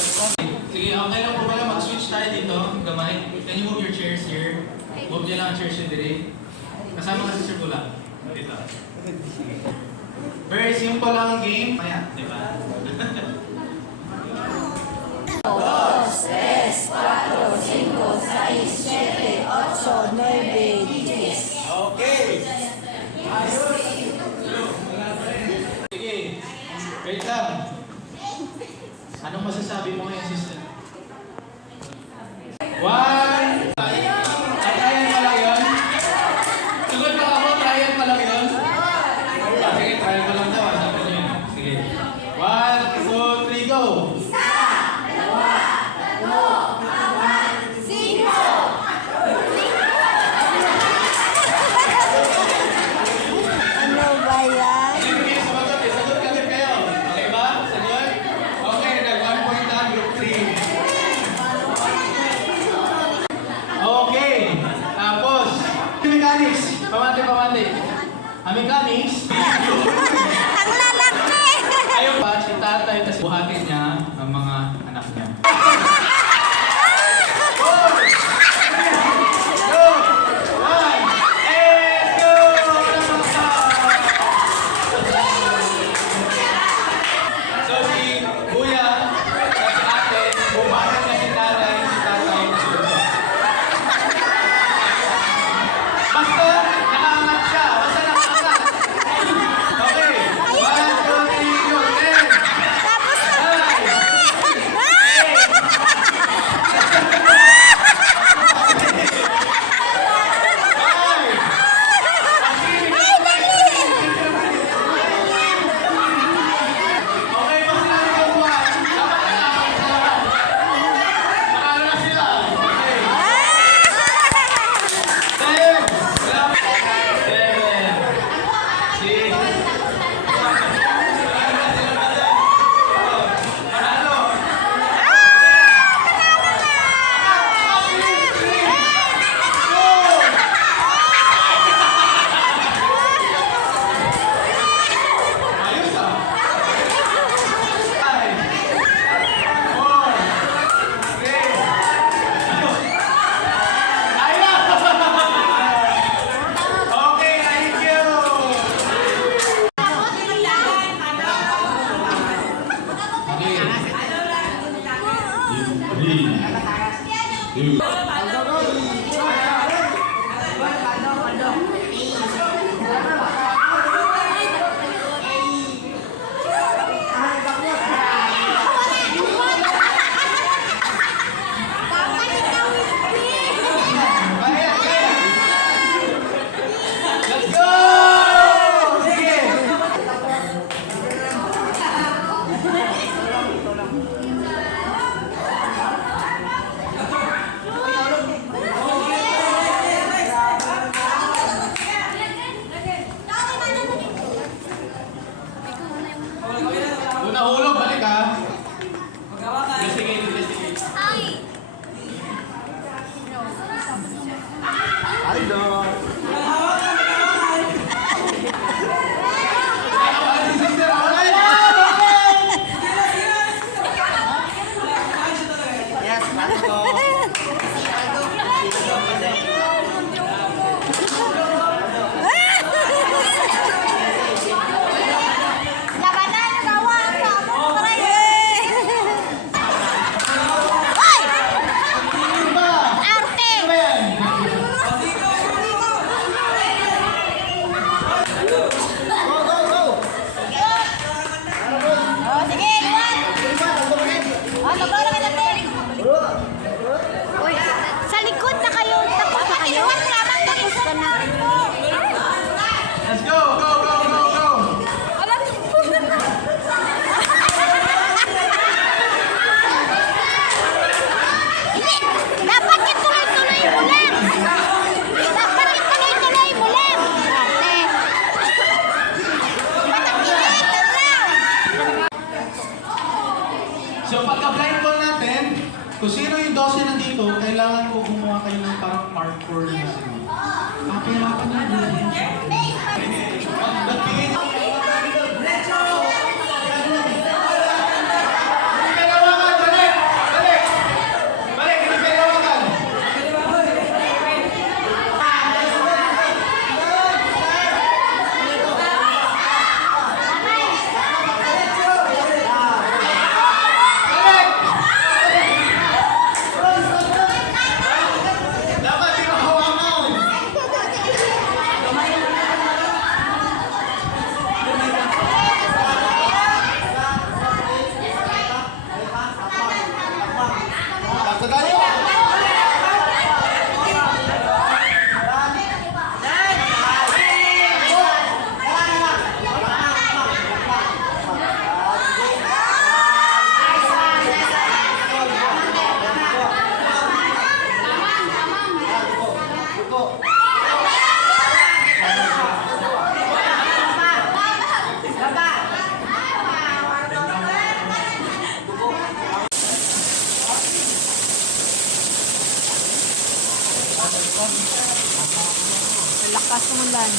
Sige, okay lang po pala mag-switch tayo dito. Gamay. Can you move your chairs here? Move niya lang ang chairs yung dire. Kasama ka si Sir Bula. Dito. Very simple lang ang game. Maya, di ba? 2, 3, 4, 5, 6, 7, 8, 9, 10. Okay. Ayos. Sige. Wait lang. Anong masasabi mo ngayon, sister? 1. Trial pa lang yun? Sugod pa ako, trial pa lang yun? Sige, trial pa lang daw. Sabi niyo. Sige. 1, 2, 3, go! Ano ba yan? Sige, sumagot eh. Sagot kagad kayo. Okay ba? Sagot? Okay, nag-1 point na, group 3. Lakas umulan.